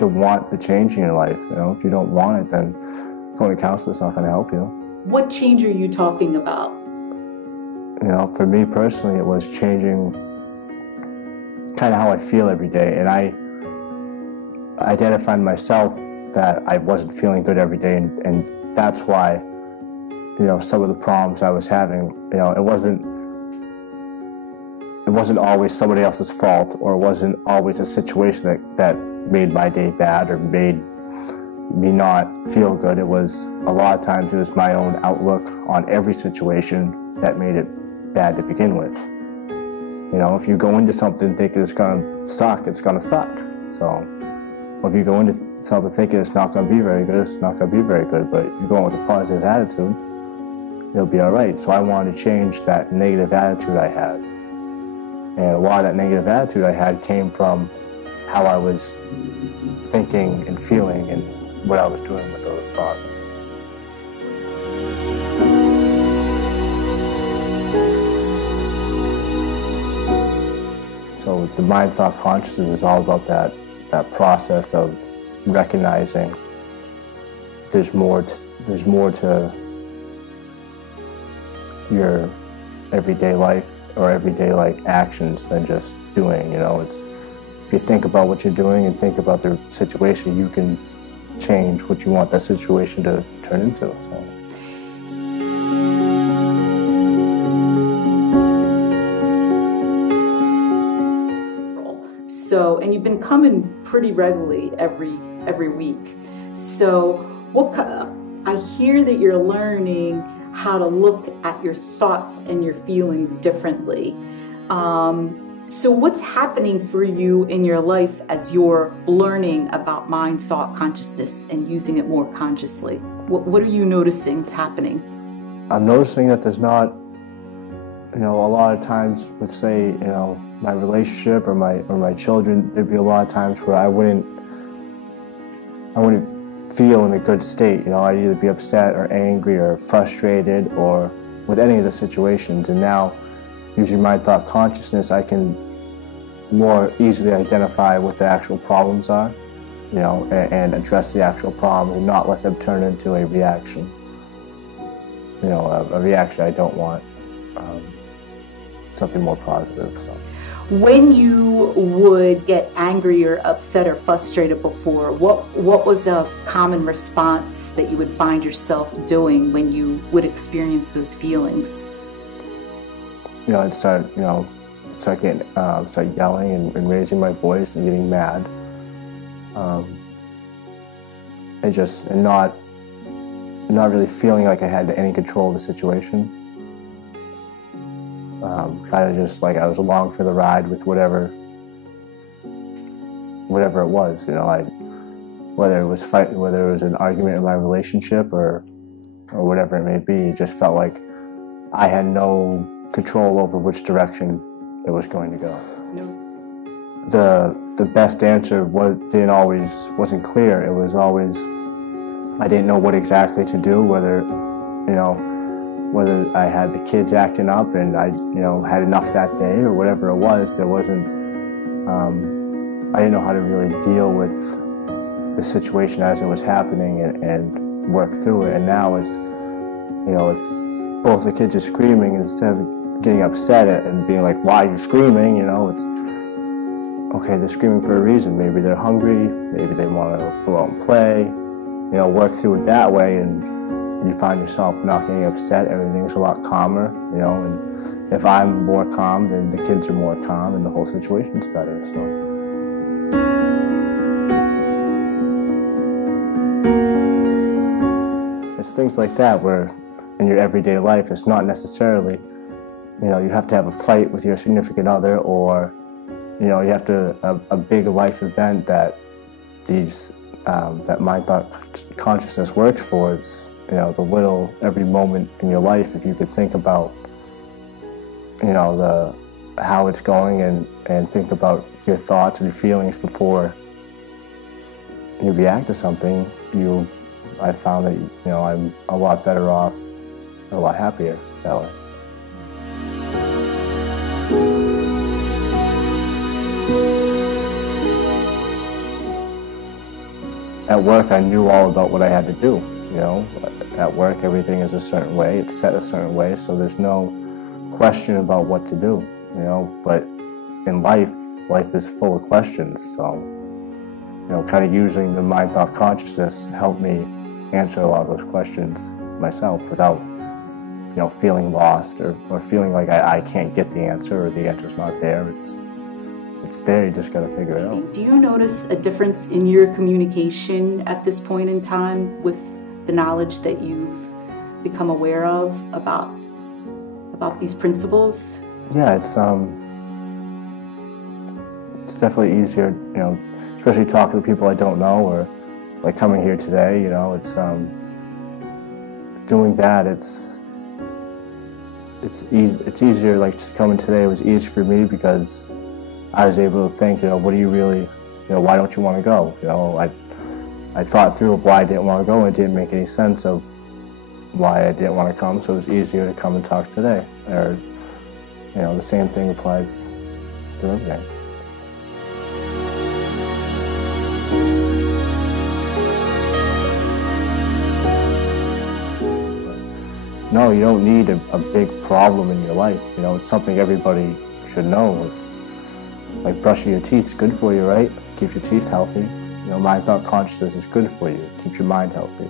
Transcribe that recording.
to want the change in your life. You know, if you don't want it, then going to counselor is not going to help you. What change are you talking about? You know, for me personally, it was changing kind of how I feel every day, and I identified myself that I wasn't feeling good every day, and that's why, you know, some of the problems I was having, you know, it wasn't always somebody else's fault, or it wasn't always a situation that made my day bad or made me not feel good. It was a lot of times it was my own outlook on every situation that made it bad to begin with. You know, if you go into something thinking it's gonna suck, it's gonna suck. So if you go into something thinking it's not gonna be very good, it's not gonna be very good. But you're going with a positive attitude, it'll be all right. So I wanted to change that negative attitude I had. And a lot of that negative attitude I had came from how I was thinking and feeling and what I was doing with those thoughts. So the mind, thought, consciousness is all about that process of recognizing there's more to your everyday life or everyday actions than just doing. You know, it's if you think about what you're doing and think about the situation, you can change what you want that situation to turn into. So, and you've been coming pretty regularly every week. So, I hear that you're learning how to look at your thoughts and your feelings differently. So what's happening for you in your life as you're learning about mind, thought, consciousness and using it more consciously? What are you noticing is happening? I'm noticing that there's not, you know, a lot of times with, say, you know, my relationship or my children, there'd be a lot of times where I wouldn't feel in a good state. You know, I'd either be upset or angry or frustrated or with any of the situations. And now, using mind, thought, consciousness, I can more easily identify what the actual problems are, you know, and address the actual problems and not let them turn into a reaction. You know, a reaction I don't want, something more positive. So. When you would get angry or upset or frustrated before, what was a common response that you would find yourself doing when you would experience those feelings? You know, I'd start yelling and raising my voice and getting mad, and not really feeling like I had any control of the situation. Kind of just like I was along for the ride with whatever it was. You know, whether it was an argument in my relationship or whatever it may be, it just felt like I had no control over which direction it was going to go. The best answer wasn't clear. It was always, I didn't know what exactly to do, whether I had the kids acting up and I, you know, had enough that day or whatever it was. There wasn't, I didn't know how to really deal with the situation as it was happening and work through it. And now it's, you know, if both the kids are screaming, instead of getting upset and being like, why are you screaming? You know, it's, okay, they're screaming for a reason. Maybe they're hungry, maybe they want to go out and play, you know, work through it that way, and you find yourself not getting upset. Everything's a lot calmer, you know, and if I'm more calm, then the kids are more calm and the whole situation's better, so. It's things like that where in your everyday life, it's not necessarily, you know, you have to have a fight with your significant other, or, you know, you have to, a big life event that that mind, thought, consciousness works for is, you know, every moment in your life, if you could think about, you know, how it's going and think about your thoughts and your feelings before you react to something, I found that, you know, I'm a lot better off, a lot happier that way. at work, I knew all about what I had to do. You know, at work, everything is a certain way. It's set a certain way, so there's no question about what to do. You know, but in life is full of questions. So, you know, kind of using the mind, thought, consciousness helped me answer a lot of those questions myself without, you know, feeling lost or feeling like I can't get the answer or the answer's not there. It's there, you just got to figure it out. Do you notice a difference in your communication at this point in time with the knowledge that you've become aware of about these principles? Yeah, it's definitely easier, you know, especially talking to people I don't know, or like coming here today, you know, it's doing that, it's easier. Like coming today was easy for me because I was able to think, you know, what do you really, you know, why don't you want to go? You know, I thought through of why I didn't want to go, and it didn't make any sense of why I didn't want to come, so it was easier to come and talk today. Or, you know, the same thing applies to everything. No, you don't need a big problem in your life. You know, it's something everybody should know. It's like brushing your teeth is good for you, right? Keeps your teeth healthy. You know, mind, thought, consciousness is good for you. Keeps your mind healthy.